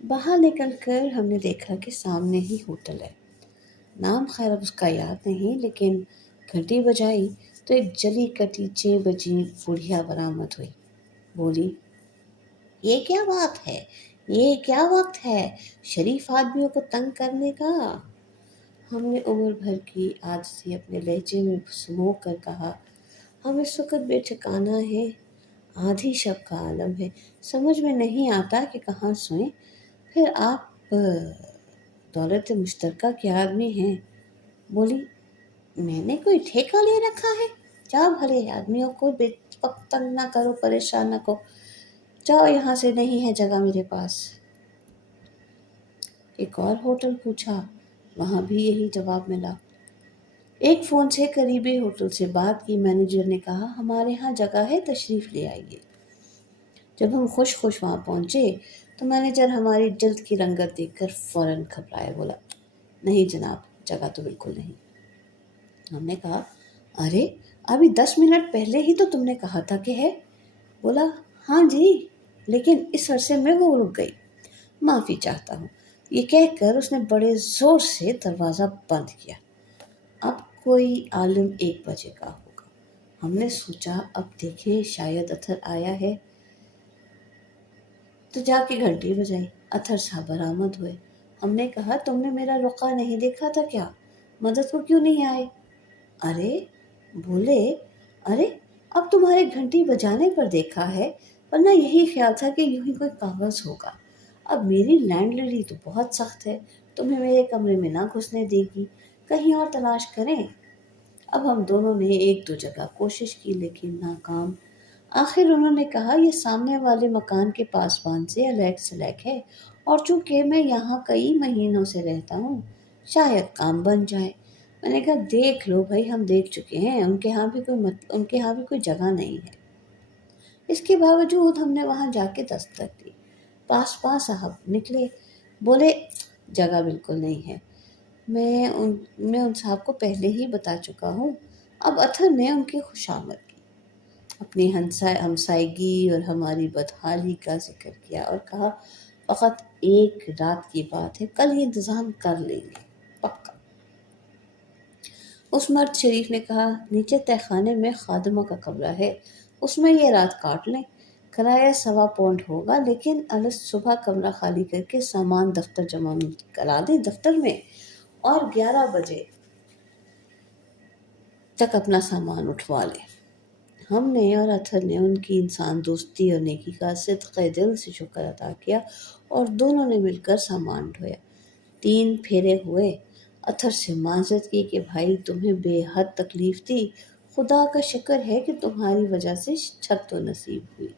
باہر نکل کر ہم نے دیکھا کہ سامنے ہی ہوٹل ہے۔ نام خیر اب اس کا یاد نہیں، لیکن گھنٹی بجائی تو ایک جلی کٹی 6 بجی بڑھیا برآمد ہوئی۔ بولی، یہ کیا بات ہے؟ یہ کیا وقت ہے شریف آدمیوں کو تنگ کرنے کا؟ ہم نے عمر بھر کی عاجزی اپنے لہجے میں سمو کر کہا، ہم اس وقت بے ٹھکانہ ہیں، آدھی شب کا عالم ہے، سمجھ میں نہیں آتا کہ کہاں سوئیں۔ پھر آپ دولت مشترکہ کے آدمی ہیں۔ بولی، میں نے کوئی ٹھیکہ لے رکھا ہے؟ جاؤ بھلے آدمیوں کو بے وقت تنگ نہ کرو، پریشان نہ کرو، جاؤ یہاں سے، نہیں ہے جگہ میرے پاس۔ ایک اور ہوٹل پوچھا، وہاں بھی یہی جواب ملا۔ ایک فون سے قریبی ہوٹل سے بات کی، مینیجر نے کہا، ہمارے ہاں جگہ ہے، تشریف لے آئیے۔ جب ہم خوش وہاں پہنچے تو مینیجر ہماری جلد کی رنگت دیکھ کر فوراً گھبرائے، بولا، نہیں جناب، جگہ تو بالکل نہیں۔ ہم نے کہا، ارے ابھی 10 منٹ پہلے ہی تو تم نے کہا تھا کہ ہے۔ بولا، ہاں جی، لیکن اس عرصے میں وہ رک گئی، معافی چاہتا ہوں۔ یہ کہہ کر اس نے بڑے زور سے دروازہ بند کیا۔ اب کوئی عالم 1 بجے کا ہوگا۔ ہم نے سوچا اب دیکھیں شاید اطہر آیا ہے، تو جا کے گھنٹی بجائی۔ اطہر صاحب برآمد ہوئے۔ ہم نے کہا، تم نے میرا رقعہ نہیں دیکھا تھا کیا؟ مدد کو کیوں نہیں آئے؟ ارے بولے، ارے اب تمہارے گھنٹی بجانے پر دیکھا ہے، ورنہ یہی خیال تھا کہ یوں ہی کوئی کاغذ ہوگا۔ اب میری لینڈ لیڈی تو بہت سخت ہے، تمہیں میرے کمرے میں نہ گھسنے دے گی، کہیں اور تلاش کریں۔ اب ہم دونوں نے 1-2 جگہ کوشش کی لیکن ناکام۔ آخر انہوں نے کہا، یہ سامنے والے مکان کے پاسبان سے الیک سلیک ہے، اور چونکہ میں یہاں کئی مہینوں سے رہتا ہوں، شاید کام بن جائے۔ میں نے کہا، دیکھ لو بھائی، ہم دیکھ چکے ہیں، ان کے ہاں بھی کوئی جگہ نہیں ہے۔ اس کے باوجود ہم نے وہاں جا کے دستک دی۔ پاسباں صاحب نکلے، بولے، جگہ بالکل نہیں ہے، میں ان صاحب کو پہلے ہی بتا چکا ہوں۔ اب اطہر نے ان کی خوشامد کی، اپنی ہمسائیگی اور ہماری بدحالی کا ذکر کیا اور کہا، فقط 1 رات کی بات ہے، کل یہ انتظام کر لیں گے، پکا۔ اس مرد شریف نے کہا، نیچے تہہ خانے میں خادمہ کا کمرہ ہے، اس میں یہ رات کاٹ لیں، کرایہ 1.25 پاؤنڈ ہوگا، لیکن صبح کمرہ خالی کر کے سامان دفتر جمع کرا دیں دفتر میں، اور 11 بجے تک اپنا سامان اٹھوا لیں۔ ہم نے اور اطہر نے ان کی انسان دوستی اور نیکی کا صدقہ دل سے شکر ادا کیا اور دونوں نے مل کر سامان ڈھویا۔ 3 پھیرے ہوئے۔ اطہر سے معذرت کی کہ بھائی تمہیں بے حد تکلیف دی، خدا کا شکر ہے کہ تمہاری وجہ سے چھت تو نصیب ہوئی۔